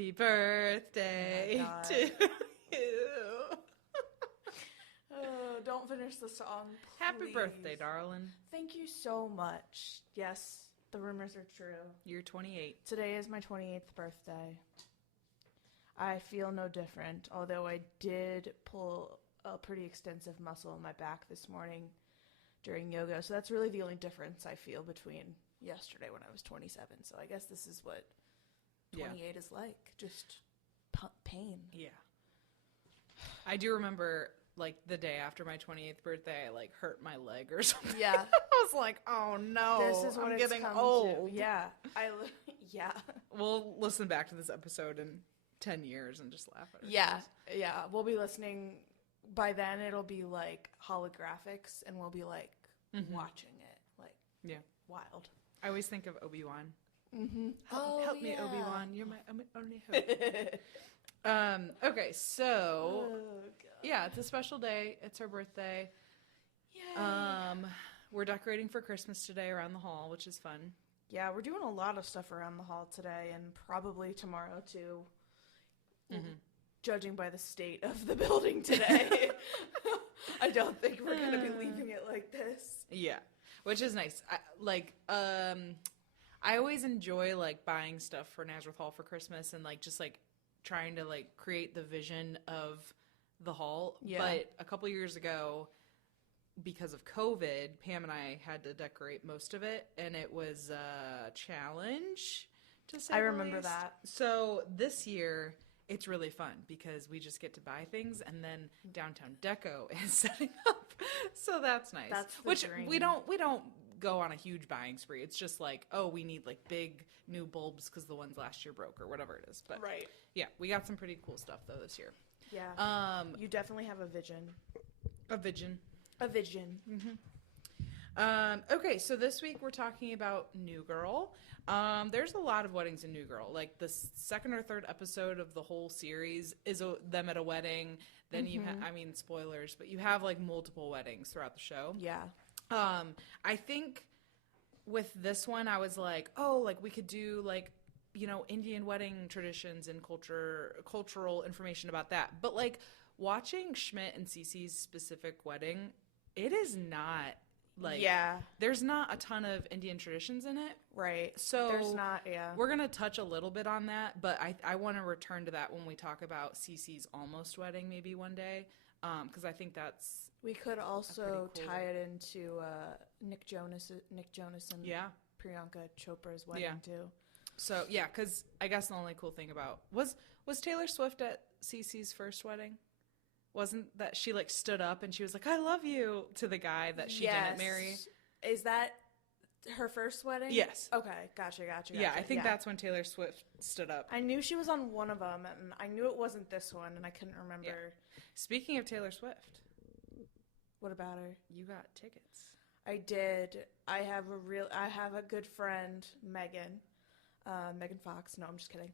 Happy birthday to you. Don't finish the song, please. Happy birthday, darling. Thank you so much. Yes, the rumors are true. You're 28. Today is my 28th birthday. I feel no different, although I did pull a pretty extensive muscle in my back this morning during yoga. So that's really the only difference I feel between yesterday when I was 27. So I guess this is what 28 is like. Just pain. Yeah. I do remember, like, the day after my 28th birthday, I, like, hurt my leg or something. Yeah. I was like, oh, no. This is what I'm it's getting come old. to. Yeah. Yeah. We'll listen back to this episode in 10 years and just laugh at it. Yeah. We'll be listening. By then, it'll be, like, holographics, and we'll be, like, watching it. Like, wild. I always think of Obi-Wan. Mm-hmm. Help me, Obi-Wan. You're my only hope. Okay, so yeah, it's a special day. It's her birthday. Yay. We're decorating for Christmas today around the hall, which is fun. Yeah, we're doing a lot of stuff around the hall today, and probably tomorrow too. Judging by the state of the building today, I don't think we're gonna be leaving it like this. Yeah, which is nice. I always enjoy, like, buying stuff for Nazareth Hall for Christmas and, like, just, like, trying to, like, create the vision of the hall. Yeah. But a couple years ago, because of COVID, Pam and I had to decorate most of it, and it was a challenge, to say I the remember least. that. So this year, it's really fun because we just get to buy things, and then Downtown Deco is setting up. So that's nice. That's the Which dream. we don't go on a huge buying spree. It's just like, oh, we need, like, big new bulbs because the ones last year broke or whatever it is. But Right. yeah, we got some pretty cool stuff though this year. Yeah. You definitely have a vision. A vision. A vision. Okay, so this week we're talking about New Girl. There's a lot of weddings in New Girl. Like, the second or third episode of the whole series is them at a wedding. Then you have, I mean, spoilers, but you have, like, multiple weddings throughout the show. Yeah. I think with this one, I was like, oh, like, we could do, like, you know, Indian wedding traditions and cultural information about that. But, like, watching Schmidt and Cece's specific wedding, it is not, like, there's not a ton of Indian traditions in it. Right. So there's not, we're going to touch a little bit on that, but I want to return to that when we talk about Cece's almost wedding maybe one day, because I think that's... We could also cool tie it into Nick Jonas and Priyanka Chopra's wedding too. So yeah, because I guess the only cool thing about was Taylor Swift at Cece's first wedding? Wasn't that she, like, stood up and she was like, "I love you" to the guy that she didn't marry? Is that her first wedding? Yes. Okay, gotcha. Yeah, I think that's when Taylor Swift stood up. I knew she was on one of them, and I knew it wasn't this one, and I couldn't remember. Yeah. Speaking of Taylor Swift. What about her? You got tickets. I did. I have a good friend, Megan Fox. No, I'm just kidding.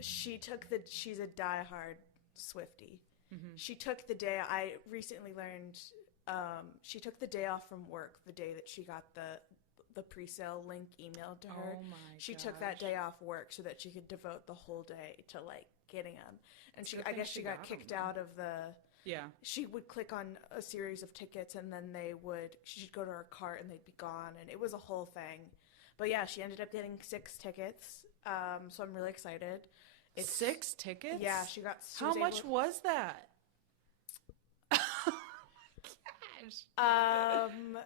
She's a diehard Swiftie. She took the day, I recently learned, she took the day off from work the day that she got the pre-sale link emailed to her. Oh my She gosh. took that day off work so that she could devote the whole day to, like, getting them. And I guess she got kicked out of the... Yeah. She would click on a series of tickets, and then she'd go to her cart and they'd be gone, and it was a whole thing. But yeah, she ended up getting 6 tickets, so I'm really excited. It's 6 tickets? Yeah, How much was that? Oh my gosh.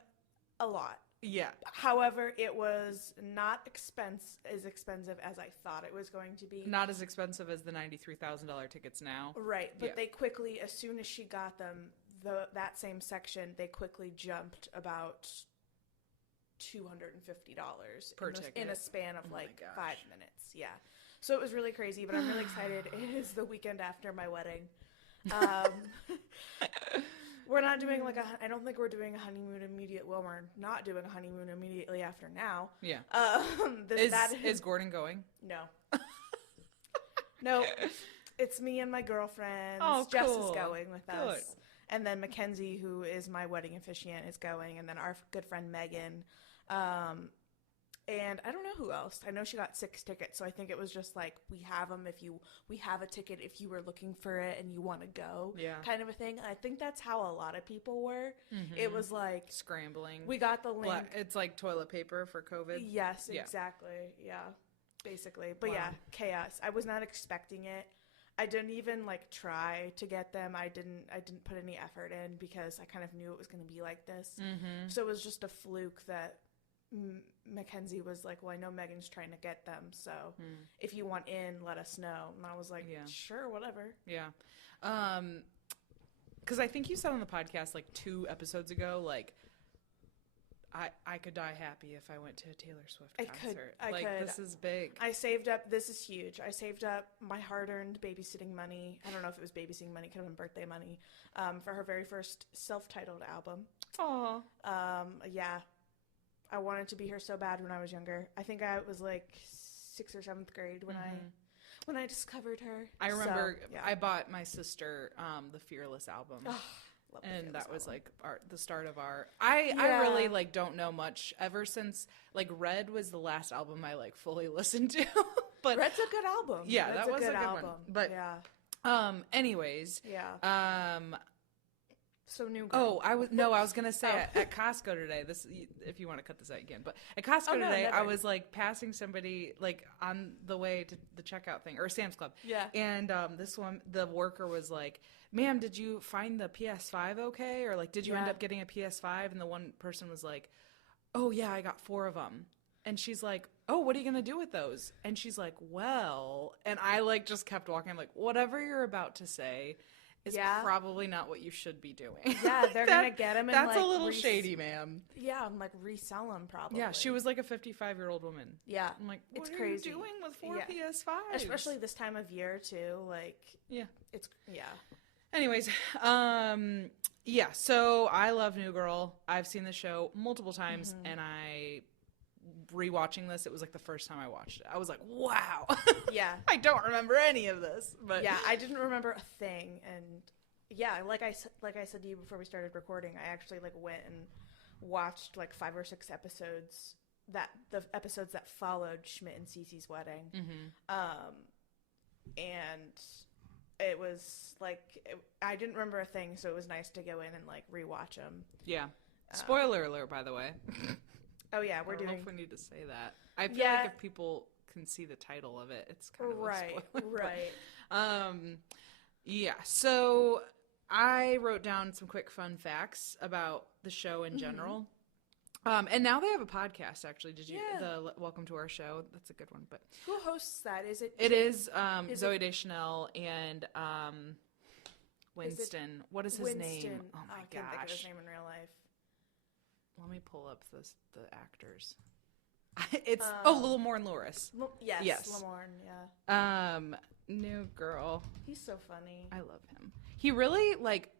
A lot. Yeah. However, it was not as expensive as I thought it was going to be. Not as expensive as the $93,000 tickets now. Right, but they quickly, as soon as she got them, that same section, they quickly jumped about $250 per ticket in a span of 5 minutes. Yeah, so it was really crazy, but I'm really excited. It is the weekend after my wedding. We're not doing I don't think we're doing a honeymoon immediate. Well, we're not doing a honeymoon immediately after now. Yeah. Is Gordon going? No. No. It's me and my girlfriends. Oh, Jess cool. is going with us. And then Mackenzie, who is my wedding officiant, is going. And then our good friend Megan. And I don't know who else. I know she got 6 tickets, so I think it was just like, we have a ticket if you were looking for it and you want to go, kind of a thing. And I think that's how a lot of people were. Mm-hmm. It was like scrambling. We got the link. It's like toilet paper for COVID. Yes, exactly. Yeah, basically. But yeah, chaos. I was not expecting it. I didn't even like try to get them. I didn't put any effort in because I kind of knew it was going to be like this. Mm-hmm. So it was just a fluke that Mackenzie was like, well, I know Megan's trying to get them, so if you want in, let us know. And I was like, sure, whatever. Yeah. Because I think you said on the podcast like 2 episodes ago, like, I could die happy if I went to a Taylor Swift concert. I could. This is big. I saved up. This is huge. I saved up my hard-earned babysitting money. I don't know if it was babysitting money. It could have been birthday money. For her very first self-titled album. Aww. Yeah. I wanted to be her so bad when I was younger. I think I was like 6th or 7th grade when I discovered her. I remember I bought my sister the Fearless album. Oh, and that was like the start of our I really like don't know much ever since like Red was the last album I like fully listened to. But Red's a good album. Yeah, Red's that was a good album. one. But anyways. Yeah. So New Girl. I was gonna say at Costco today. This, if you want to cut this out again, but at Costco today, I was like passing somebody like on the way to the checkout thing or Sam's Club. Yeah. And the worker was like, "Ma'am, did you find the PS5 okay? Or like, did you end up getting a PS5?" And the one person was like, "Oh yeah, I got 4 of them." And she's like, "Oh, what are you gonna do with those?" And she's like, "Well," and I like just kept walking. I'm like, whatever you're about to say is probably not what you should be doing. Yeah, they're going to get them and that's like, a little shady, ma'am. Yeah, I'm like, resell them probably. Yeah, she was like a 55-year-old woman. Yeah. I'm like, what it's are crazy. you doing with 4 PS5s? Especially this time of year, too. Like, it's. Anyways, so I love New Girl. I've seen the show multiple times, and I rewatching this, it was like the first time I watched it. I was like, wow. Yeah. I don't remember any of this. But yeah, I didn't remember a thing. And yeah, like I said to you before we started recording, I actually like went and watched like 5 or 6 episodes, the episodes that followed Schmidt and Cece's wedding. And it was like, I didn't remember a thing, so it was nice to go in and like rewatch them. Yeah. Spoiler alert, by the way. Oh yeah, I don't know if we need to say that. I feel like if people can see the title of it, it's kind of a spoiler. Right. Yeah. So I wrote down some quick fun facts about the show in general. And now they have a podcast. Actually, did you? The Welcome to Our Show. That's a good one. But who hosts that? Is it? It is Zooey Deschanel and Winston. What is his name? Oh my gosh! I can't think of his name in real life. Let me pull up the actors. It's Lamorne and Loris. Yes, Lamorne. Yeah. New Girl. He's so funny. I love him. He really like.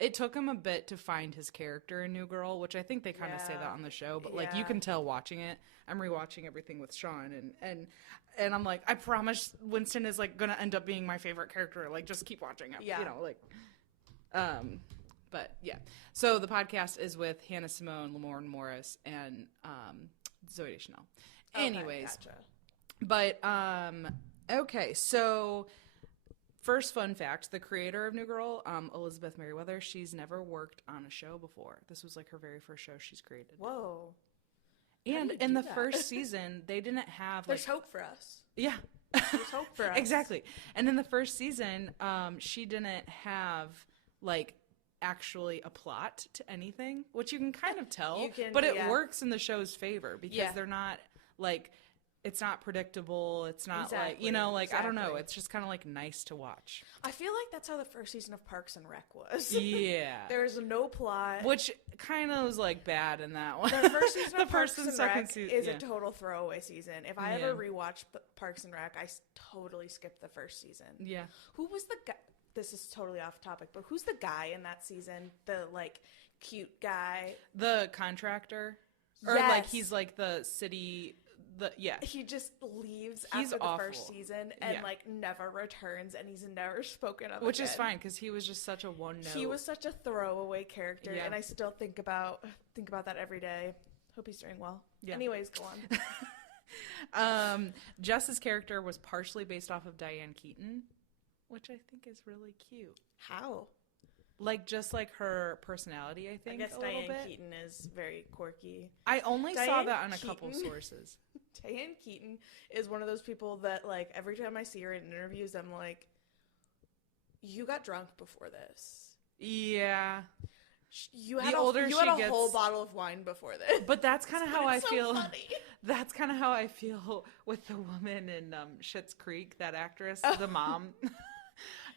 It took him a bit to find his character in New Girl, which I think they kind of say that on the show. But like you can tell watching it. I'm rewatching everything with Sean, and I'm like, I promise Winston is like gonna end up being my favorite character. Like just keep watching it. Yeah. You know, like. But yeah, so the podcast is with Hannah Simone, Lamorne Morris, and Zooey Deschanel. Anyways, gotcha. But okay, so first fun fact: the creator of New Girl, Elizabeth Merriweather, she's never worked on a show before. This was like her very first show she's created. Whoa! And in the first season, they didn't have. There's hope for us. Yeah. There's hope for us. Exactly. And in the first season, she didn't have like actually a plot to anything, which you can kind of tell, but it works in the show's favor because they're not like, it's not predictable. It's not like, you know, like, I don't know. It's just kind of like nice to watch. I feel like that's how the first season of Parks and Rec was. Yeah. There's no plot. Which kind of was like bad in that one. The first season of Parks and Rec is a total throwaway season. If I ever rewatch Parks and Rec, I totally skipped the first season. Yeah. Who was the guy? This is totally off topic, but who's the guy in that season? The like cute guy, the contractor, or like he's like the city. He just leaves after the first season and like never returns, and he's never spoken of. Which is fine because he was just such a one note. He was such a throwaway character, and I still think about that every day. Hope he's doing well. Yeah. Anyways, go on. Jess's character was partially based off of Diane Keaton, which I think is really cute. How? Like, just like her personality, I think. I guess a little Diane bit. Keaton is very quirky. I only saw Diane that on a Keaton. couple sources. Diane Keaton is one of those people that, like, every time I see her in interviews, I'm like, you got drunk before this. Yeah. You had, gets, a whole bottle of wine before this. But that's kind of how I feel. Funny. That's kind of how I feel with the woman in Schitt's Creek, that actress, the mom.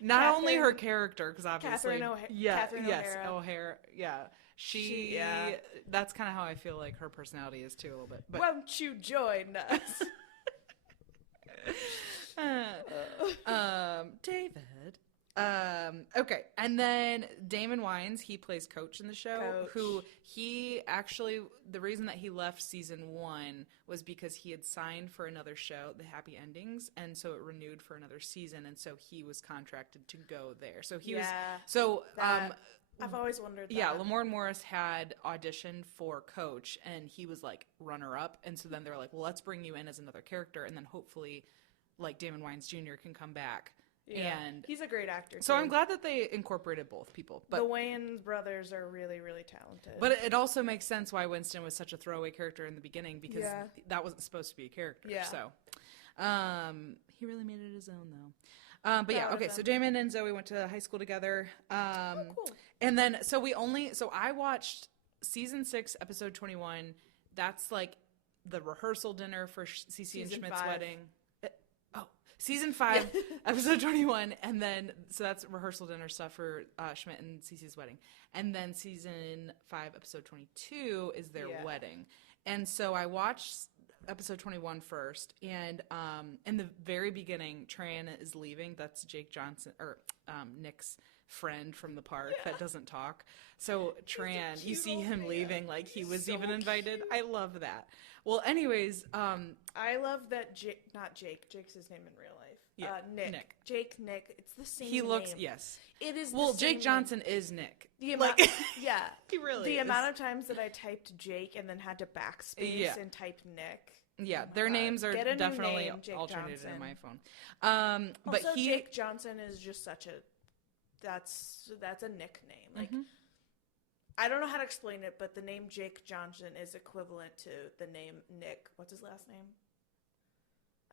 Not Catherine, only her character, because obviously, Catherine O'Hara, yeah, she that's kind of how I feel like her personality is too, a little bit. But won't you join us? David. Okay, and then Damon Wayans, he plays Coach in the show. Who he actually, the reason that he left season 1 was because he had signed for another show, The Happy Endings, and so it renewed for another season, and so he was contracted to go there. So he was I've always wondered that. Yeah, Lamorne Morris had auditioned for Coach, and he was like runner-up, and so then they were like, well, let's bring you in as another character, and then hopefully, like, Damon Wayans Jr. can come back. Yeah, and he's a great actor, so too. I'm glad that they incorporated both people. But the Wayans brothers are really, really talented. But it also makes sense why Winston was such a throwaway character in the beginning, because that wasn't supposed to be a character. Yeah. So he really made it his own, though. But yeah, okay, so Damon and Zoe went to high school together. Cool. And then, so I watched season 6, episode 21. That's like the rehearsal dinner for Cece and Schmidt's wedding. Season 5, episode 21, and then, so that's rehearsal dinner stuff for Schmidt and Cece's wedding. And then season 5, episode 22 is their wedding. And so I watched episode 21 first, and in the very beginning, Tran is leaving. That's Jake Johnson, or Nick's friend from the park that doesn't talk. So Tran, you see him leaving like he was even invited. Cute. I love that. Well, anyways, I love that not Jake. Jake's his name in real life. Yeah, Nick. Jake, Nick. It's the same. He looks. name. Yes. It is. Well, Jake Johnson is Nick. The amount, yeah, he really. The is. amount of times that I typed Jake and then had to backspace and type Nick. Yeah, their names are definitely name, alternated in my phone. Also, but Jake Johnson is just such a. That's a nickname. Like. Mm-hmm. I don't know how to explain it, but the name Jake Johnson is equivalent to the name Nick. What's his last name?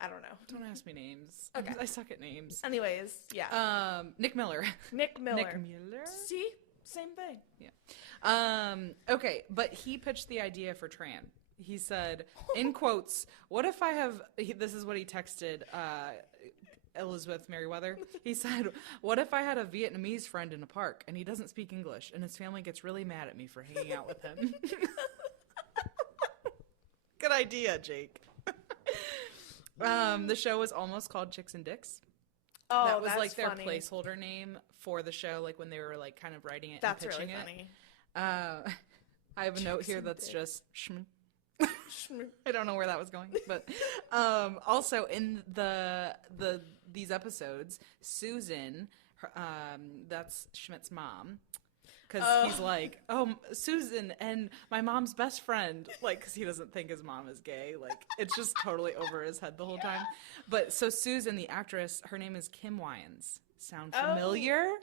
I don't know. Don't ask me names. Okay. I suck at names. Anyways, yeah. Nick Miller. Nick Miller. Nick Miller? See? Same thing. Yeah. Okay, but he pitched the idea for Tran. He said, in quotes, what if I have, this is what he texted Elizabeth Merriweather. He said, what if I had a Vietnamese friend in a park and he doesn't speak English and his family gets really mad at me for hanging out with him? Good idea, Jake. The show was almost called Chicks and Dicks. Oh, that was that's like their funny. placeholder name for the show, like when they were like kind of writing it that's and pitching really funny. it. I have a note here that's just I don't know where that was going, but also in these episodes, Susan, that's Schmidt's mom, because he's like, oh, Susan and my mom's best friend, like, because he doesn't think his mom is gay, like it's just totally over his head the whole time. But so Susan, the actress, her name is Kim Wayans. Sound familiar? Oh.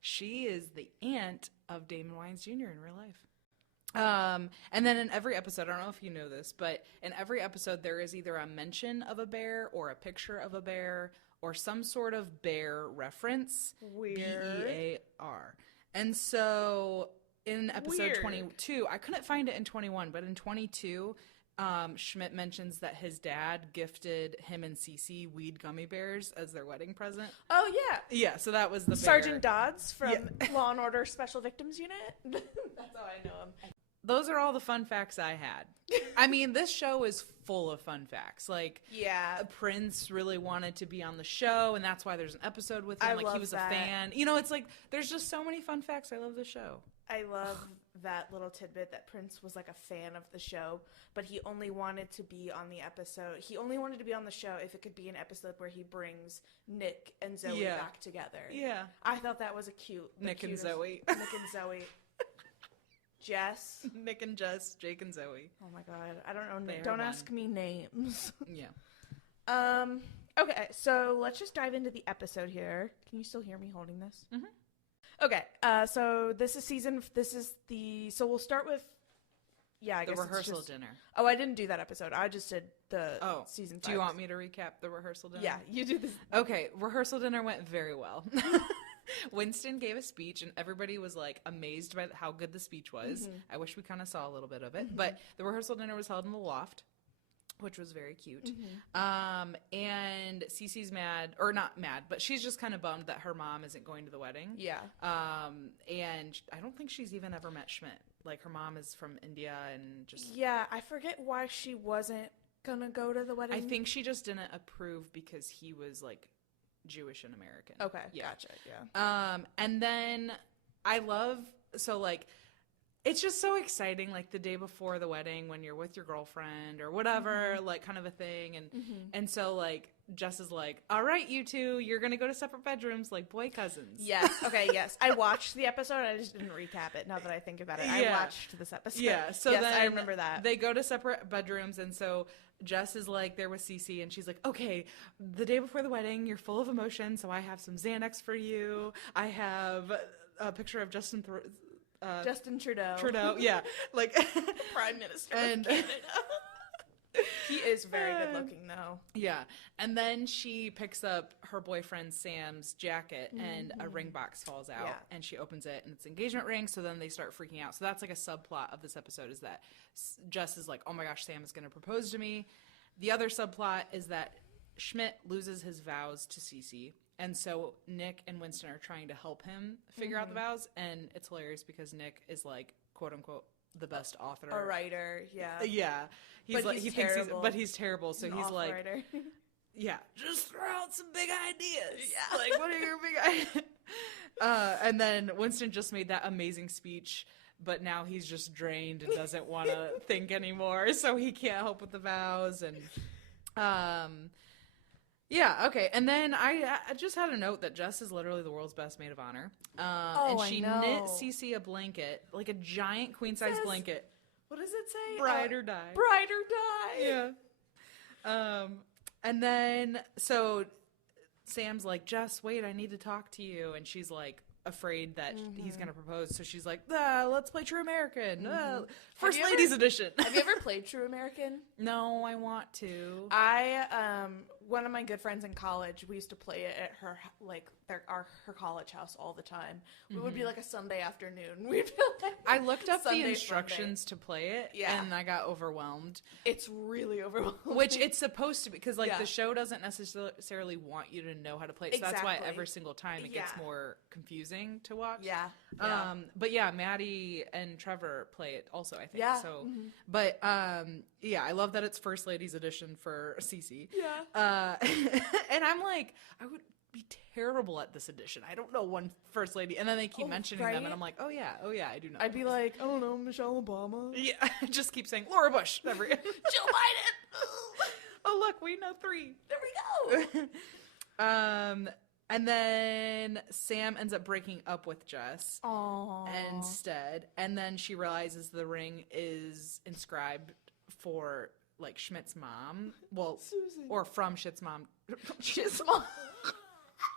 She is the aunt of Damon Wayans Jr. in real life. And then in every episode, I don't know if you know this, but in every episode there is either a mention of a bear or a picture of a bear or some sort of bear reference. Weird. B-E-A-R. And so in episode 22, I couldn't find it in 21, but in 22, Schmidt mentions that his dad gifted him and Cece weed gummy bears as their wedding present. Oh, yeah. Yeah, so that was the bear. Sergeant Dodds from Law and Order Special Victims Unit. That's how I know him. Those are all the fun facts I had. I mean, this show is full of fun facts. Like, Prince really wanted to be on the show, and that's why there's an episode with him. Like, he was a fan. You know, it's like, there's just so many fun facts. I love this show. I love that little tidbit that Prince was like a fan of the show, but he only wanted to be on the episode. He only wanted to be on the show if it could be an episode where he brings Nick and Zoe back together. Yeah. I thought that was a cute. Nick and Zoe. Nick and Zoe. Jess. Nick and Jess, Jake and Zoe. Oh my god, I don't know. They are Don't one. ask me names. Yeah. Okay, so let's just dive into the episode here. Can you still hear me holding this? Mm-hmm. Okay, so so we'll start with, I The guess rehearsal dinner. Oh, I didn't do that episode. I just did the season 5. Do you want me to recap the rehearsal dinner? Yeah, you do this. Okay, rehearsal dinner went very well. Winston gave a speech, and everybody was like amazed by how good the speech was. Mm-hmm. I wish we kind of saw a little bit of it, but the rehearsal dinner was held in the loft, which was very cute. Mm-hmm. And Cece's mad, or not mad, but she's just kind of bummed that her mom isn't going to the wedding. Yeah. And I don't think she's even ever met Schmidt. Like, her mom is from India and just... Yeah, I forget why she wasn't gonna go to the wedding. I think she just didn't approve because he was, like, Jewish and American. Okay, yeah. Gotcha, yeah. And then I love... So, like... It's just so exciting, like, the day before the wedding when you're with your girlfriend or whatever, like, kind of a thing. And so, like, Jess is like, all right, you two, you're going to go to separate bedrooms like boy cousins. Yes. Okay, yes. I watched the episode. I just didn't recap it now that I think about it. I watched this episode. Yeah. So yes, then I remember that. They go to separate bedrooms, and so Jess is like there with Cece, and she's like, okay, the day before the wedding, you're full of emotion, so I have some Xanax for you. I have a picture of Justin Trudeau, yeah, like Prime Minister and of Canada. He is very good looking, though. Yeah, and then she picks up her boyfriend Sam's jacket, and a ring box falls out, and she opens it, and it's an engagement ring. So then they start freaking out. So that's like a subplot of this episode, is that Jess is like, "Oh my gosh, Sam is going to propose to me." The other subplot is that Schmidt loses his vows to Cece. And so Nick and Winston are trying to help him figure out the vows, and it's hilarious because Nick is like, quote unquote, the best author, a writer, yeah, yeah. He's but like, he's terrible. But he's terrible. So he's like, writer. yeah, just throw out some big ideas. Yeah, like what are your big ideas? And then Winston just made that amazing speech, but now he's just drained and doesn't want to think anymore, so he can't help with the vows and. Yeah, okay. And then I just had a note that Jess is literally the world's best maid of honor. And she knit Cece a blanket, like a giant queen-size blanket. What does it say? Bride or die. Bride or die. Yeah. And then, so Sam's like, Jess, wait, I need to talk to you. And she's like, afraid that he's going to propose. So she's like, let's play True American. First Ladies Edition. Have you ever played True American? No, I want to. One of my good friends in college, we used to play it at her, like, her college house all the time. It would be like a Sunday afternoon. We'd be like, I looked up Sunday, the instructions to play it, and I got overwhelmed. It's really overwhelming. Which it's supposed to be, because, like, the show doesn't necessarily want you to know how to play it. So that's why every single time it gets more confusing to watch. Yeah. But yeah, Maddie and Trevor play it also, I think. Yeah. So, but yeah, I love that it's First Ladies Edition for Cece. Yeah. And I'm like, I would be terrible at this edition. I don't know one First Lady. And then they keep mentioning them, and I'm like, oh yeah, I do know. I'd be like, I don't know, Michelle Obama. Yeah, I just keep saying Laura Bush. Jill Biden. Oh, look, we know 3. There we go. And then Sam ends up breaking up with Jess instead. And then she realizes the ring is inscribed for, like, Schmidt's mom. Well, Susan. Or from Schmidt's mom. Schmidt's mom.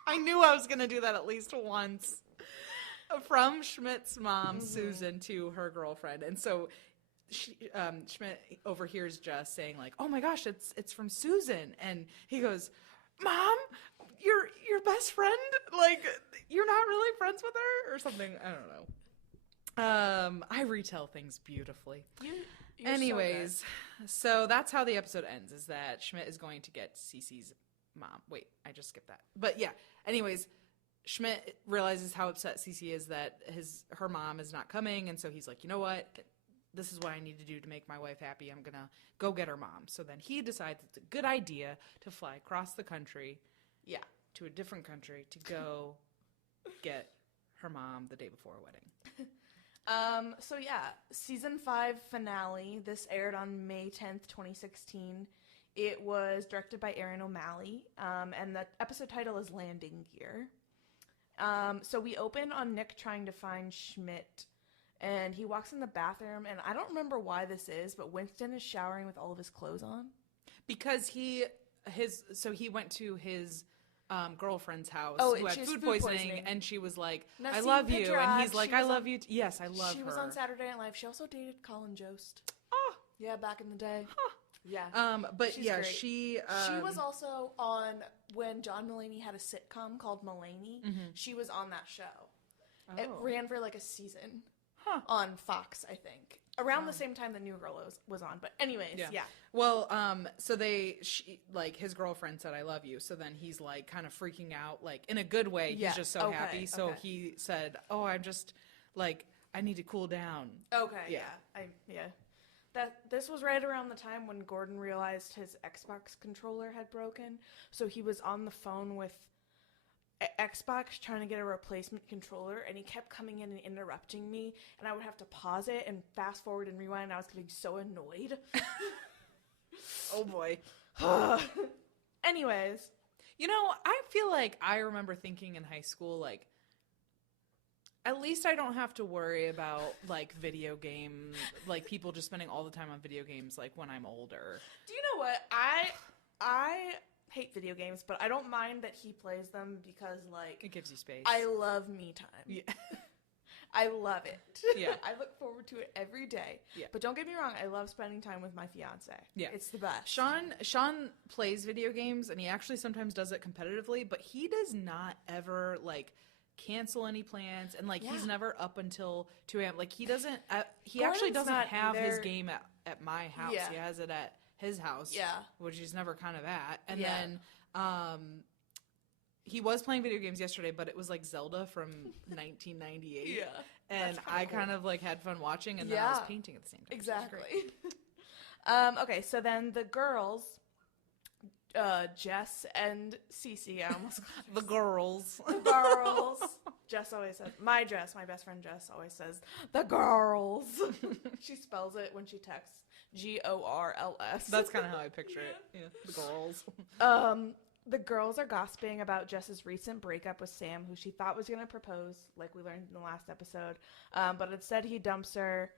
I knew I was going to do that at least once. From Schmidt's mom, Susan, to her girlfriend. And so Schmidt overhears Jess saying, like, oh my gosh, it's from Susan. And he goes, Mom, your best friend? Like, you're not really friends with her? Or something. I don't know. I retell things beautifully. You're Anyways, so that's how the episode ends, is that Schmidt is going to get Cece's mom. Wait, I just skipped that. But yeah, anyways, Schmidt realizes how upset Cece is that her mom is not coming, and so he's like, you know what? This is what I need to do to make my wife happy. I'm going to go get her mom. So then he decides it's a good idea to fly across the country, to a different country, to go get her mom the day before a wedding. So yeah, season 5 finale. This aired on May 10th, 2016. It was directed by Aaron O'Malley, and the episode title is Landing Gear. So we open on Nick trying to find Schmidt And he walks in the bathroom, and I don't remember why this is, but Winston is showering with all of his clothes on. Because he went to his girlfriend's house who had food poisoning, and she was like, I love you. And he's like, I love you. Yes, I love her. She was on Saturday Night Live. She also dated Colin Jost. Oh. Yeah, back in the day. Huh. Yeah. But she's yeah, great. she was also on when John Mulaney had a sitcom called Mulaney. Mm-hmm. She was on that show. Oh. It ran for like a season. Huh. On Fox, I think. Around the same time the New Girl was on. But anyways, yeah. Well, so his girlfriend said, I love you. So then he's like kind of freaking out, like in a good way. He's just so happy. So he said, oh, I'm just like, I need to cool down. Okay, This was right around the time when Gordon realized his Xbox controller had broken. So he was on the phone with Xbox trying to get a replacement controller, and he kept coming in and interrupting me, and I would have to pause it and fast forward and rewind, and I was getting so annoyed. Oh boy. Anyways. I feel like I remember thinking in high school, like, at least I don't have to worry about, like, video game, like, people just spending all the time on video games, like, when I'm older. Do you know what? I hate video games, but I don't mind that he plays them because, like... It gives you space. I love me time. Yeah. I love it. Yeah. I look forward to it every day. Yeah. But don't get me wrong, I love spending time with my fiance. Yeah. It's the best. Sean plays video games, and he actually sometimes does it competitively, but he does not ever, like, cancel any plans, and, like, he's never up until 2 a.m. Like, he doesn't... he actually doesn't have his game at my house. Yeah. He has it at his house, which he's never kind of at. And then he was playing video games yesterday, but it was like Zelda from 1998. Yeah. And I kind of like had fun watching, and then I was painting at the same time. Exactly. Okay, so then the girls, Jess and Cece, I almost the girls. The girls. Jess always says, my best friend Jess always says, the girls. She spells it when she texts. Gorls. That's kind of how I picture it. Yeah, the girls. The girls are gossiping about Jess's recent breakup with Sam, who she thought was going to propose, like we learned in the last episode. But instead he dumps her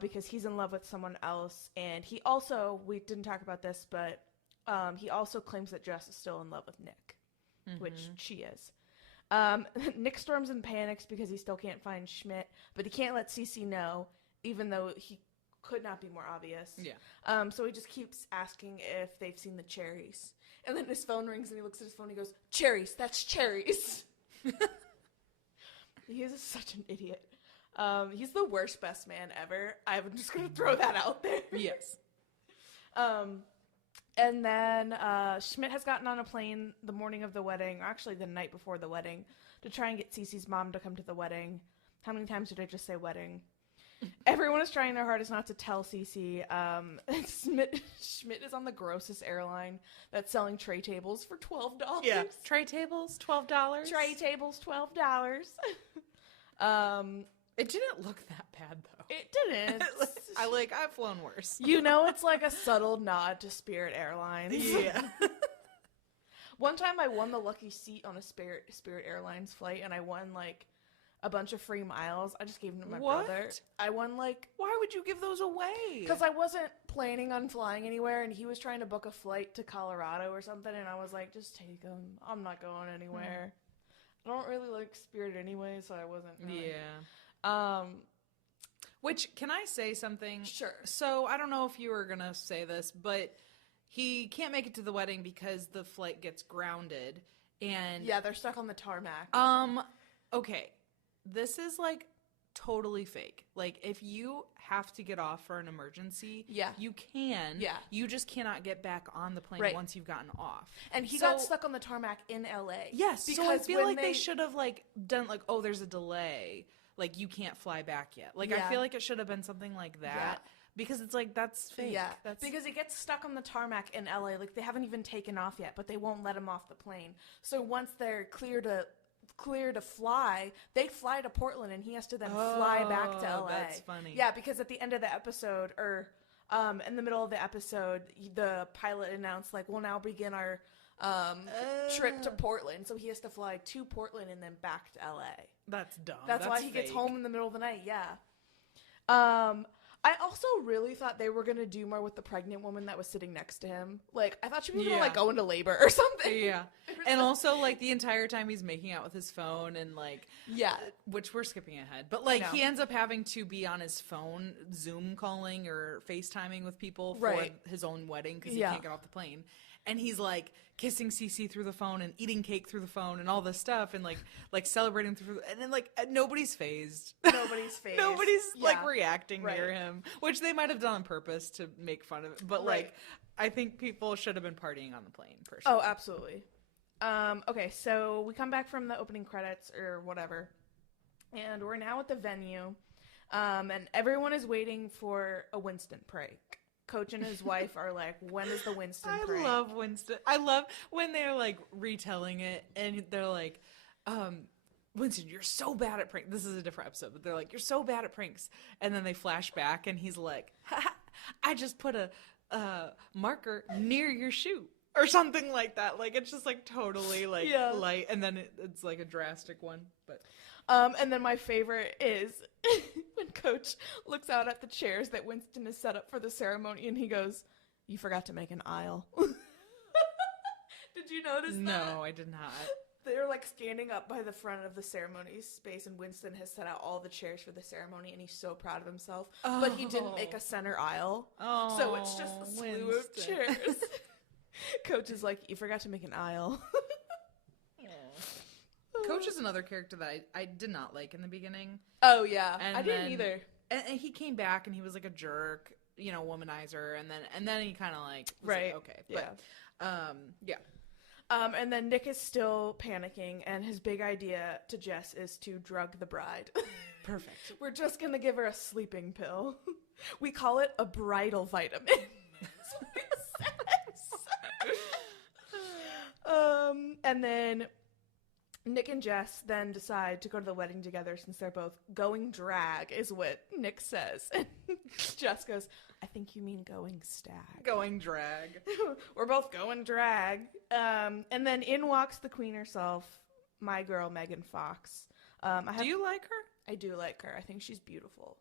because he's in love with someone else. And he also, we didn't talk about this, but he also claims that Jess is still in love with Nick, which she is. Nick storms and panics because he still can't find Schmidt, but he can't let Cece know, even though he could not be more obvious. Yeah. So he just keeps asking if they've seen the cherries. And then his phone rings and he looks at his phone and he goes, cherries, that's cherries. He is such an idiot. He's the worst best man ever. I'm just going to throw that out there. Yes. And then Schmidt has gotten on a plane the morning of the wedding, or actually the night before the wedding, to try and get Cece's mom to come to the wedding. How many times did I just say wedding? Everyone is trying their hardest not to tell Cece. Schmidt is on the grossest airline that's selling tray tables for $12. Yeah. Tray tables, $12. Tray tables, $12. It didn't look that bad, though. It didn't. I've flown worse. It's like a subtle nod to Spirit Airlines. Yeah. One time I won the lucky seat on a Spirit Airlines flight, and I won, like, a bunch of free miles. I just gave them to my brother. I won, like... Why would you give those away? Because I wasn't planning on flying anywhere, and he was trying to book a flight to Colorado or something, and I was like, just take them. I'm not going anywhere. I don't really like Spirit anyway, so I wasn't really... Yeah. Which, can I say something? Sure. So, I don't know if you were going to say this, but he can't make it to the wedding because the flight gets grounded, and... Yeah, they're stuck on the tarmac. Okay. This is, like, totally fake. Like, if you have to get off for an emergency, you can. Yeah. You just cannot get back on the plane once you've gotten off. And he got stuck on the tarmac in LA. Yes. Because so I feel like they should have, like, done, like, oh, there's a delay. Like, you can't fly back yet. Like, I feel like it should have been something like that. Yeah. Because it's like, that's fake. Yeah. Because he gets stuck on the tarmac in LA. Like, they haven't even taken off yet, but they won't let him off the plane. So once they're clear to fly, they fly to Portland, and he has to then fly back to LA. That's funny. Yeah, because at the end of the episode, or in the middle of the episode, the pilot announced, like, we'll now begin our trip to Portland. So he has to fly to Portland and then back to LA. That's dumb. That's why he gets home in the middle of the night. Yeah. I also really thought they were gonna do more with the pregnant woman that was sitting next to him. Like, I thought she was gonna like go into labor or something. Yeah. And also like the entire time he's making out with his phone and like which we're skipping ahead. But like he ends up having to be on his phone Zoom calling or FaceTiming with people for his own wedding because he can't get off the plane. And he's like kissing Cece through the phone and eating cake through the phone and all this stuff and like celebrating through and then like nobody's phased. Nobody's like reacting near him, which they might have done on purpose to make fun of it. But like I think people should have been partying on the plane personally. Oh, absolutely. Okay, so we come back from the opening credits or whatever. And we're now at the venue. And everyone is waiting for a Winston prank. Coach and his wife are like, when is the Winston prank? I love Winston. I love when they're like retelling it and they're like, Winston, you're so bad at pranks. This is a different episode, but they're like, you're so bad at pranks. And then they flash back and he's like, I just put a marker near your shoe or something like that. Like, it's just like totally like light. And then it's like a drastic one, but. And then my favorite is when Coach looks out at the chairs that Winston has set up for the ceremony and he goes, you forgot to make an aisle. Did you notice that? No, I did not. They're like standing up by the front of the ceremony space and Winston has set out all the chairs for the ceremony and he's so proud of himself. But he didn't make a center aisle. So it's just a slew of chairs. Coach is like, you forgot to make an aisle. Coach is another character that I did not like in the beginning. Oh, yeah. And I didn't either. And he came back and he was like a jerk, you know, womanizer. And then he kind of like, was like, okay. But, and then Nick is still panicking and his big idea to Jess is to drug the bride. Perfect. We're just going to give her a sleeping pill. We call it a bridal vitamin. That's what it says. And then Nick and Jess then decide to go to the wedding together since they're both going drag, is what Nick says. And Jess goes, I think you mean going stag. Going drag. We're both going drag. And then in walks the queen herself, my girl, Megan Fox. Do you like her? I do like her. I think she's beautiful.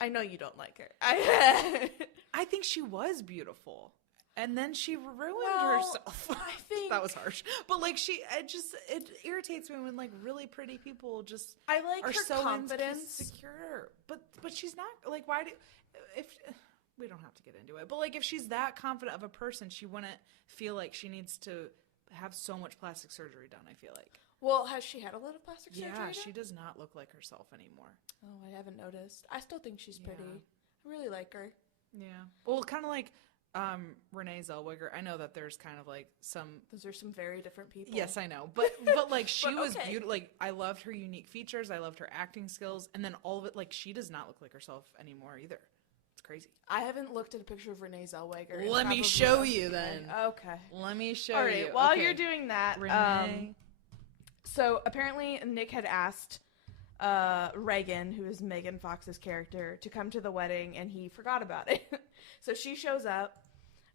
I know you don't like her. I think she was beautiful. And then she ruined herself. I think that was harsh. But like it irritates me when like really pretty people just I like are her so confidence. Insecure. But she's not like why do if we don't have to get into it. But like if she's that confident of a person, she wouldn't feel like she needs to have so much plastic surgery done, I feel like. Well, has she had a lot of plastic surgery? Yeah, she does not look like herself anymore. Oh, I haven't noticed. I still think she's pretty. I really like her. Yeah. Well, kind of like Renee Zellweger. I know that there's kind of like those are some very different people. Yes, I know. But like she was beautiful. Like I loved her unique features. I loved her acting skills. And then all of it, like she does not look like herself anymore either. It's crazy. I haven't looked at a picture of Renee Zellweger. Let me show you then. Okay. Let me show you. All right. While you're doing that, Renee. So apparently Nick had asked Reagan, who is Megan Fox's character, to come to the wedding, and he forgot about it. So she shows up,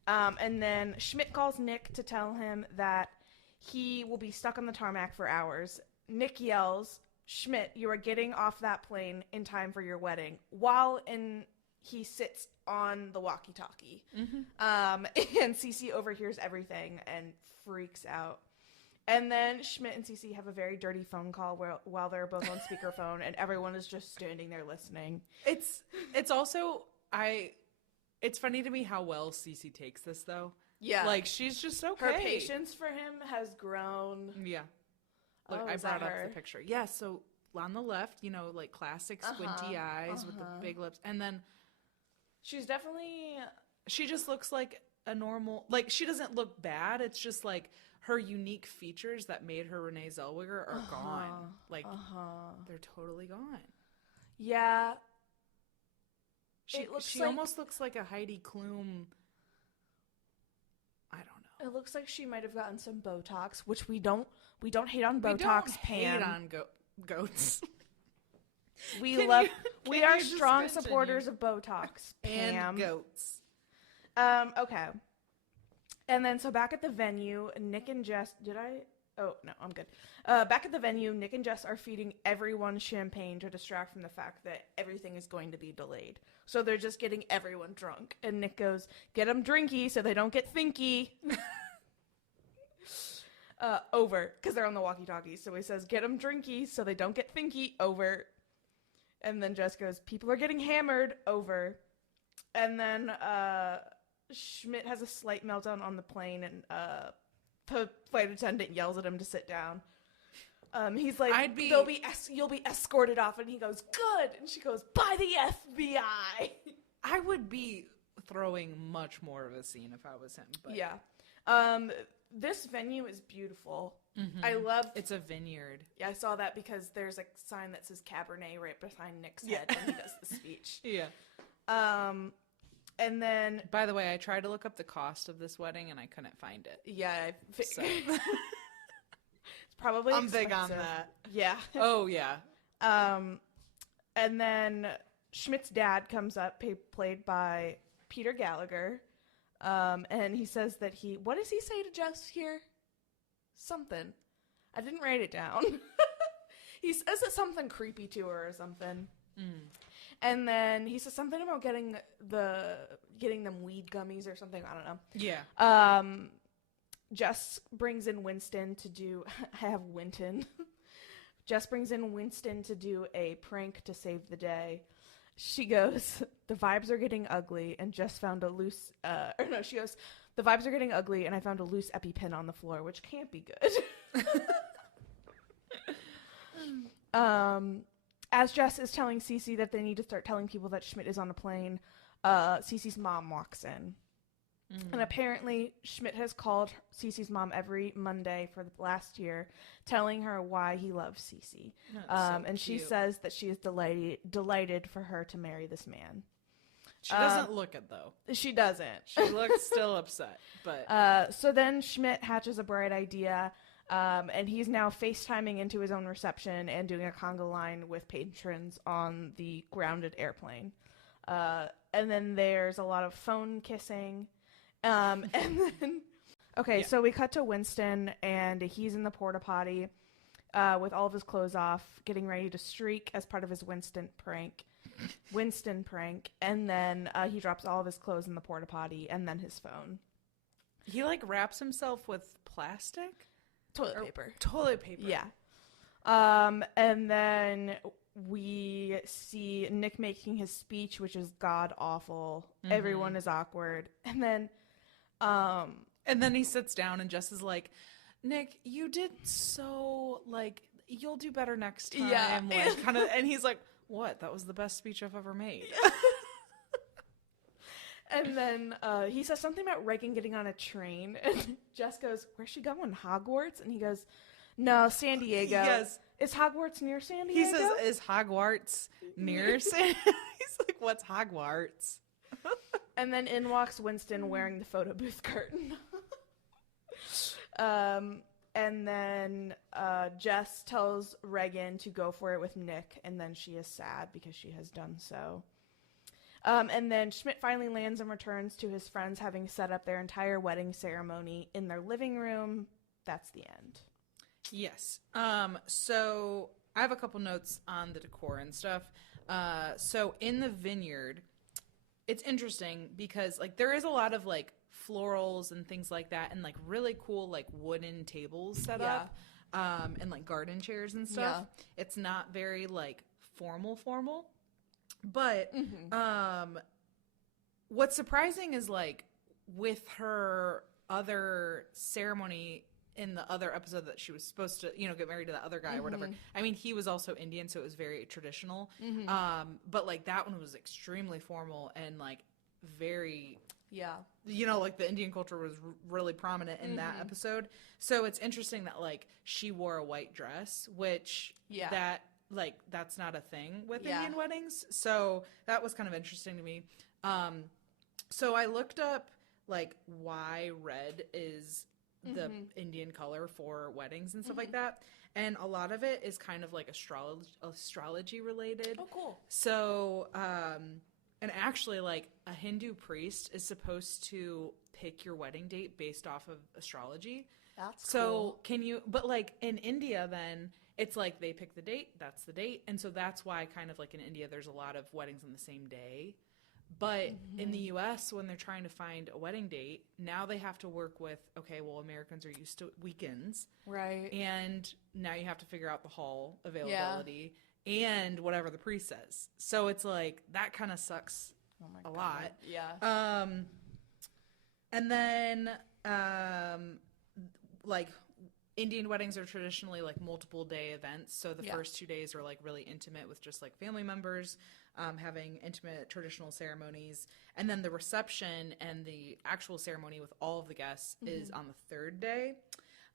and then Schmidt calls Nick to tell him that he will be stuck on the tarmac for hours. Nick yells, Schmidt, you are getting off that plane in time for your wedding, while he sits on the walkie-talkie. Mm-hmm. And Cece overhears everything and freaks out. And then Schmidt and Cece have a very dirty phone call while they're both on speakerphone, and everyone is just standing there listening. It's also it's funny to me how well Cece takes this though. Yeah, like she's just okay. Her patience for him has grown. Yeah. Look, I brought up the picture. Yeah, so on the left, you know, like classic squinty eyes with the big lips, and then she's definitely. She just looks like a normal. Like she doesn't look bad. It's just like. Her unique features that made her Renee Zellweger are gone. Like, they're totally gone. Yeah. She almost looks like a Heidi Klum. I don't know. It looks like she might have gotten some Botox, which we don't hate on Botox, Pam. We don't hate on goats. We are strong supporters of Botox, Pam. And goats. Okay. And then, so back at the venue, Nick and Jess, Oh, no, I'm good. Back at the venue, Nick and Jess are feeding everyone champagne to distract from the fact that everything is going to be delayed. So they're just getting everyone drunk. And Nick goes, get them drinky so they don't get thinky. Over, because they're on the walkie-talkies. So he says, get them drinky so they don't get thinky. Over. And then Jess goes, people are getting hammered. Over. And then Schmidt has a slight meltdown on the plane, and the flight attendant yells at him to sit down. He's like, you'll be escorted off, and he goes, good. And she goes, by the FBI. I would be throwing much more of a scene if I was him. But. Yeah. This venue is beautiful. Mm-hmm. I love... It's a vineyard. Yeah, I saw that because there's a sign that says Cabernet right behind Nick's head when he does the speech. Yeah. And then... By the way, I tried to look up the cost of this wedding, and I couldn't find it. Yeah. So. It's probably I'm expensive. big on that. Yeah. Oh, yeah. And then Schmidt's dad comes up, played by Peter Gallagher. And he says that what does he say to Jess here? Something. I didn't write it down. He says it's something creepy to her or something. Mm. And then he says something about getting them weed gummies or something. I don't know. Yeah. Jess brings in Winston to do, I have Winton. Jess brings in Winston to do a prank to save the day. She goes, the vibes are getting ugly, and Jess found a loose, she goes, the vibes are getting ugly, and I found a loose EpiPen on the floor, which can't be good. As Jess is telling Cece that they need to start telling people that Schmidt is on a plane, Cece's mom walks in. Mm. And apparently Schmidt has called Cece's mom every Monday for the last year, telling her why he loves Cece. And she says that she is delighted for her to marry this man. She doesn't look it, though. She doesn't. She looks still upset. But so then Schmidt hatches a bright idea, and he's now FaceTiming into his own reception and doing a conga line with patrons on the grounded airplane. And then there's a lot of phone kissing. And then, so we cut to Winston, and he's in the porta potty with all of his clothes off, getting ready to streak as part of his Winston prank. And then he drops all of his clothes in the porta potty and then his phone. He wraps himself with plastic? Toilet paper. Yeah. And then we see Nick making his speech, which is god awful. Mm-hmm. Everyone is awkward. And then he sits down and Jess is like, Nick, you did so, you'll do better next time. Yeah. And he's like, what? That was the best speech I've ever made. And then he says something about Reagan getting on a train. And Jess goes, where's she going? Hogwarts? And he goes, no, San Diego. Yes. Is Hogwarts near San Diego? He says, is Hogwarts near San Diego? He's like, what's Hogwarts? And then in walks Winston wearing the photo booth curtain. And then Jess tells Reagan to go for it with Nick, and then she is sad because she has done so. And then Schmidt finally lands and returns to his friends, having set up their entire wedding ceremony in their living room. That's the end. Yes. So I have a couple notes on the decor and stuff. So in the vineyard, it's interesting because there is a lot of florals and things like that, and really cool wooden tables set up, and garden chairs and stuff. Yeah. It's not very formal, but what's surprising is with her other ceremony in the other episode that she was supposed to get married to that other guy or whatever. I mean, he was also Indian, so it was very traditional. But that one was extremely formal and very the Indian culture was really prominent in that episode. So it's interesting that she wore a white dress, which that's not a thing with Indian weddings. So that was kind of interesting to me. So I looked up why red is the Indian color for weddings and stuff like that. And a lot of it is kind of astrology related. Oh, cool. So, and actually a Hindu priest is supposed to pick your wedding date based off of astrology. That's so cool. can you, but like in India, then it's like they pick the date, that's the date. And so that's why kind of like in India, there's a lot of weddings on the same day. But in the US, when they're trying to find a wedding date, now they have to work with, okay, well, Americans are used to weekends. Right. And now you have to figure out the hall availability and whatever the priest says. So it's like, that kind of sucks a lot. Yeah. And then, like, Indian weddings are traditionally like multiple day events. So the first 2 days are like really intimate with just like family members, having intimate traditional ceremonies. And then the reception and the actual ceremony with all of the guests is on the third day.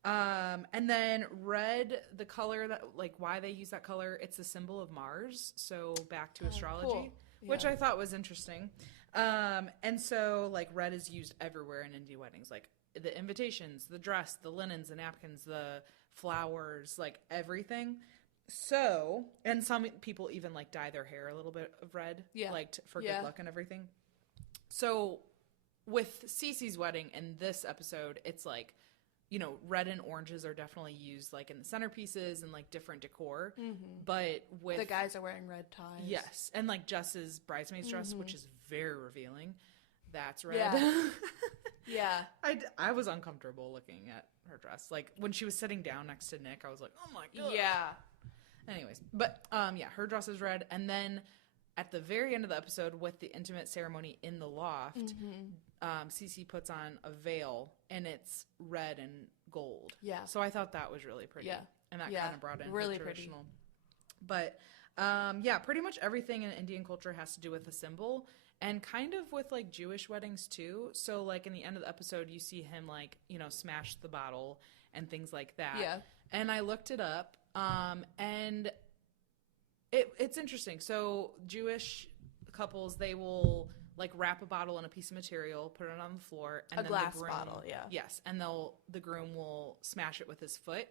And then red, the color that, like, why they use that color, it's a symbol of Mars. So back to astrology, cool. which I thought was interesting. And so like red is used everywhere in Indian weddings, like the invitations, the dress, the linens, the napkins, the flowers, like everything. So, and some people even like dye their hair a little bit of red, like for good luck and everything. So with Cece's wedding in this episode, it's like, you know, red and oranges are definitely used like in the centerpieces and like different decor. But with the guys are wearing red ties. Yes. And like Jess's bridesmaid's dress, which is very revealing. That's red. Yeah. Yeah. I was uncomfortable looking at her dress. Like when she was sitting down next to Nick, I was like, oh my God. Yeah. Anyways, but yeah, her dress is red. And then at the very end of the episode with the intimate ceremony in the loft, Cece puts on a veil and it's red and gold. Yeah. So I thought that was really pretty. Yeah. And that kind of brought in really her traditional. Pretty. But yeah, pretty much everything in Indian culture has to do with a symbol. And kind of with like Jewish weddings too. So like in the end of the episode, you see him like, you know, smash the bottle and things like that. Yeah. And I looked it up. And it's interesting. So Jewish couples, they will like wrap a bottle in a piece of material, put it on the floor, and then glass the groom, bottle, yes, and the groom will smash it with his foot.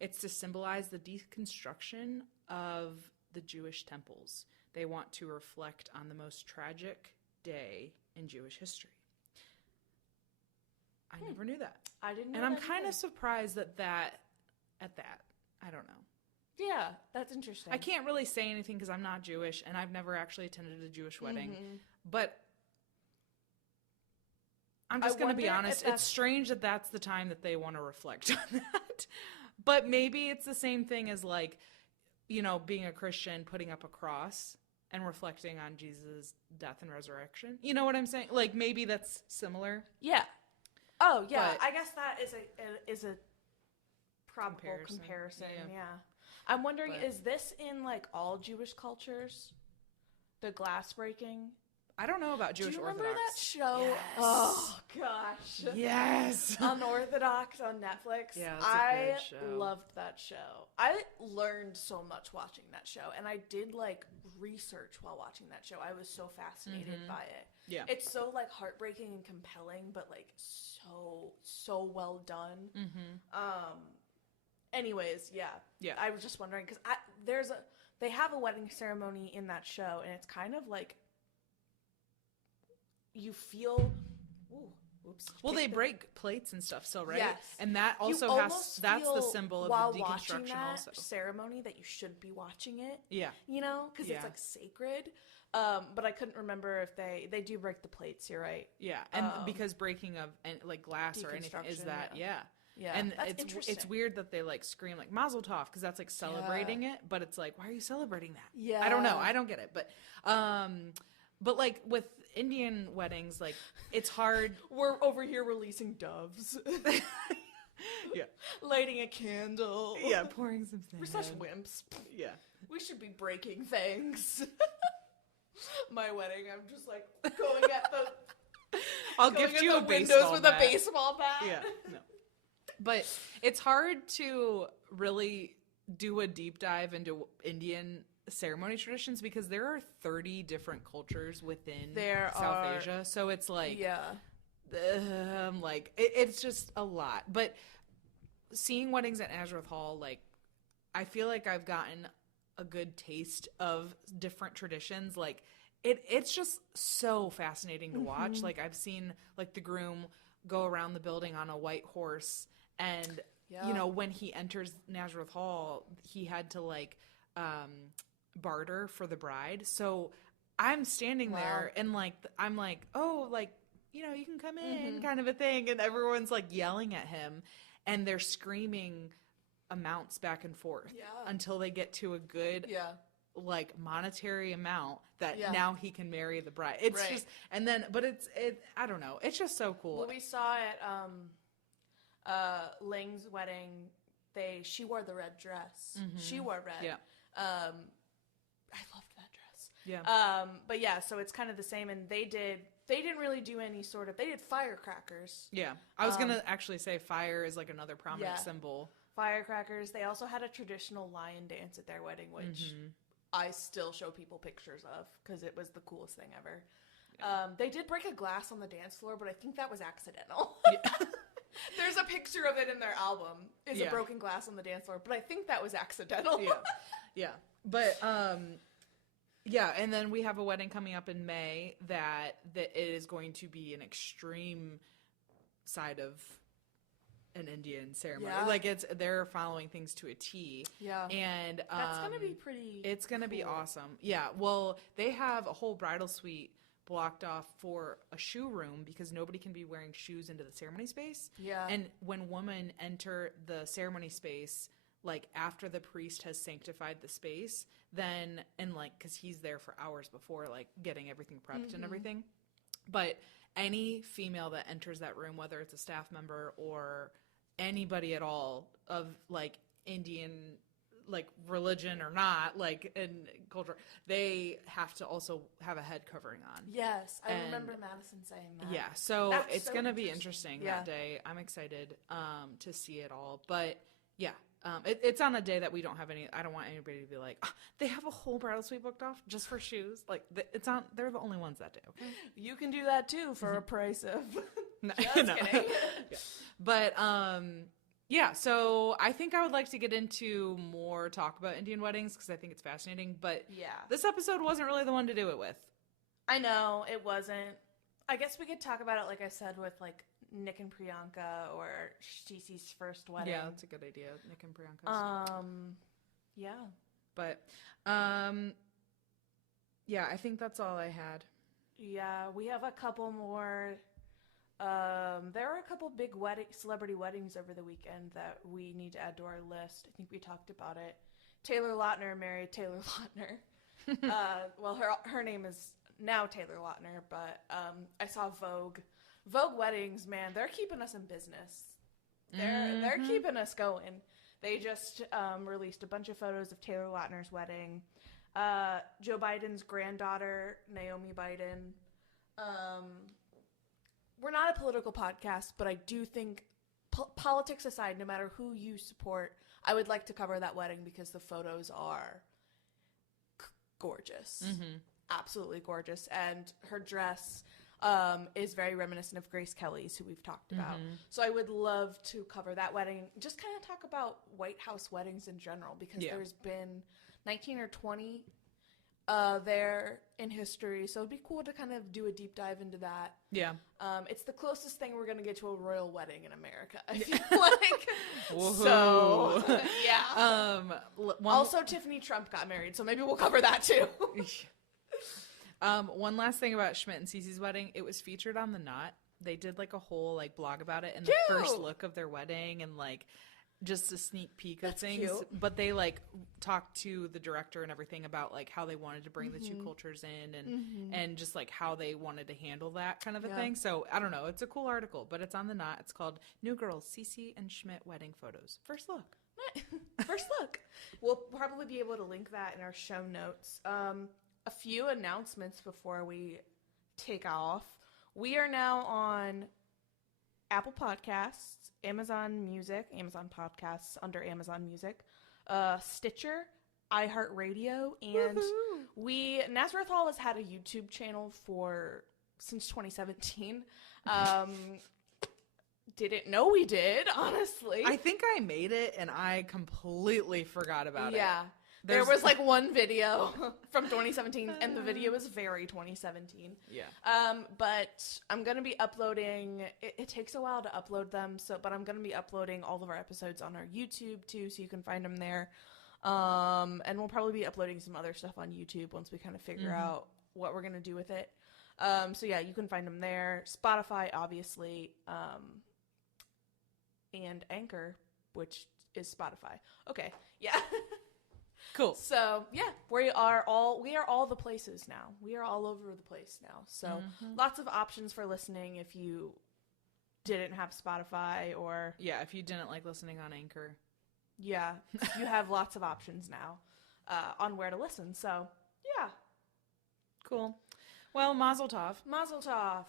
It's to symbolize the deconstruction of the Jewish temples. They want to reflect on the most tragic day in Jewish history. I never knew that. I didn't know and I'm that kind either. of surprised at that. I don't know. Yeah, that's interesting. I can't really say anything because I'm not Jewish and I've never actually attended a Jewish wedding. But I'm just going to be honest. It's strange that that's the time that they want to reflect on that. But maybe it's the same thing as like, you know, being a Christian, putting up a cross and reflecting on Jesus' death and resurrection. You know what I'm saying? Like maybe that's similar. Yeah. Oh yeah. But I guess that is a probable comparison. Yeah. I'm wondering, is this in like all Jewish cultures? The glass breaking? I don't know about Jewish Orthodox. Do you remember that show? Yes. Oh gosh. Yes. Unorthodox on Netflix. Yeah, that's a good show. Loved that show. I learned so much watching that show, and I did like research while watching that show. I was so fascinated by it. Yeah. It's so like heartbreaking and compelling, but like so well done. Anyways, yeah. I was just wondering because they have a wedding ceremony in that show, and it's kind of like you feel. Well, they break plates and stuff, so right. Yes, and that also that's the symbol of while the watching deconstruction. that also, ceremony that you should be watching it. Yeah, you know, because it's like sacred. But I couldn't remember if they do break the plates. You're right. Yeah, and because breaking of like glass or anything is that Yeah, and that's it's weird that they like scream like Mazel Tov because that's like celebrating it, but it's like why are you celebrating that? Yeah, I don't know. I don't get it, but like with Indian weddings, like it's hard. We're over here releasing doves. Yeah, lighting a candle. Yeah, pouring some sand. We're such wimps. Yeah, we should be breaking things. My wedding, I'm just like going at the. I'll gift you a baseball with bat. a baseball bat. Yeah, no. But it's hard to really do a deep dive into Indian ceremony traditions because there are 30 different cultures within South Asia. So it's like, it's just a lot. But seeing weddings at Nazareth Hall, like, I feel like I've gotten a good taste of different traditions. Like, it's just so fascinating to watch. Like, I've seen, like, the groom go around the building on a white horse And, you know, when he enters Nazareth Hall, he had to, like, barter for the bride. So I'm standing there and, like, I'm like, oh, like, you know, you can come in kind of a thing. And everyone's, like, yelling at him. And they're screaming amounts back and forth until they get to a good like monetary amount that now he can marry the bride. It's just, and then, but I don't know. It's just so cool. Well, we saw at Ling's wedding, she wore the red dress. She wore red. Yeah. I loved that dress. Yeah. But yeah, so it's kind of the same, and they didn't really do any sort of, they did firecrackers. Yeah. I was going to actually say fire is like another prominent symbol. Firecrackers. They also had a traditional lion dance at their wedding, which I still show people pictures of because it was the coolest thing ever. Yeah. They did break a glass on the dance floor, but I think that was accidental. Yeah. There's a picture of it in their album. It's a broken glass on the dance floor, but I think that was accidental. Yeah. But yeah, and then we have a wedding coming up in May that it is going to be an extreme side of an Indian ceremony. Yeah. Like they're following things to a T. Yeah. And that's gonna be pretty it's gonna be awesome. Yeah. Well, they have a whole bridal suite blocked off for a shoe room because nobody can be wearing shoes into the ceremony space. Yeah. And when women enter the ceremony space, like after the priest has sanctified the space, then, and like, cause he's there for hours before, like getting everything prepped and everything. But any female that enters that room, whether it's a staff member or anybody at all of like Indian, like religion or not, like in culture, they have to also have a head covering on. Yes, I remember Madison saying that. Yeah, so it's going to be interesting that day. I'm excited to see it all. But yeah, it's on a day that we don't have any. I don't want anybody to be like, oh, they have a whole bridal suite booked off just for shoes. Like it's on. They're the only ones that do. You can do that too for a price of. No, just kidding. Yeah. But yeah. So I think I would like to get into more talk about Indian weddings because I think it's fascinating. But this episode wasn't really the one to do it with. I know it wasn't. I guess we could talk about it, like I said, with like Nick and Priyanka or Cece's first wedding. Yeah, that's a good idea. Nick and Priyanka's. Yeah. But, yeah, I think that's all I had. Yeah, we have a couple more. There are a couple big celebrity weddings over the weekend that we need to add to our list. I think we talked about it. Taylor Lautner married Taylor Lautner. Well, her name is now Taylor Lautner, but I saw Vogue. Vogue weddings, man, they're keeping us in business. They're keeping us going. They just released a bunch of photos of Taylor Lautner's wedding. Joe Biden's granddaughter, Naomi Biden. We're not a political podcast, but I do think, politics aside, no matter who you support, I would like to cover that wedding because the photos are gorgeous. Absolutely gorgeous. And her dress is very reminiscent of Grace Kelly's, who we've talked about. So I would love to cover that wedding. Just kind of talk about White House weddings in general, because there's been 19 or 20 there in history. So it'd be cool to kind of do a deep dive into that. Yeah. It's the closest thing we're going to get to a royal wedding in America, I feel like. So, yeah. Also, Tiffany Trump got married, so maybe we'll cover that too. One last thing about Schmidt and Cece's wedding. It was featured on The Knot. They did like a whole like blog about it and the first look of their wedding and like just a sneak peek of things. Cute. But they like talked to the director and everything about like how they wanted to bring the two cultures in and just like how they wanted to handle that kind of a thing. So I don't know. It's a cool article, but it's on The Knot. It's called New Girls, Cece and Schmidt Wedding Photos. First look. First look. We'll probably be able to link that in our show notes. A few announcements before we take off. We are now on Apple Podcasts, Amazon Music, Amazon Podcasts under Amazon Music, Stitcher, iHeartRadio, and Nazareth Hall has had a YouTube channel since 2017. Didn't know we did, honestly. I think I made it and I completely forgot about it. Yeah. There was like one video from 2017, and the video is very 2017. Yeah. But I'm gonna be uploading. It takes a while to upload them, but I'm gonna be uploading all of our episodes on our YouTube too, so you can find them there. And we'll probably be uploading some other stuff on YouTube once we kind of figure out what we're gonna do with it. So yeah, you can find them there. Spotify, obviously, and Anchor, which is Spotify. Okay, yeah. Cool. So yeah, we are all the places now. We are all over the place now. So lots of options for listening if you didn't have Spotify or if you didn't like listening on Anchor. Yeah, you have lots of options now on where to listen. So yeah, cool. Well, Mazel Tov. Mazel Tov.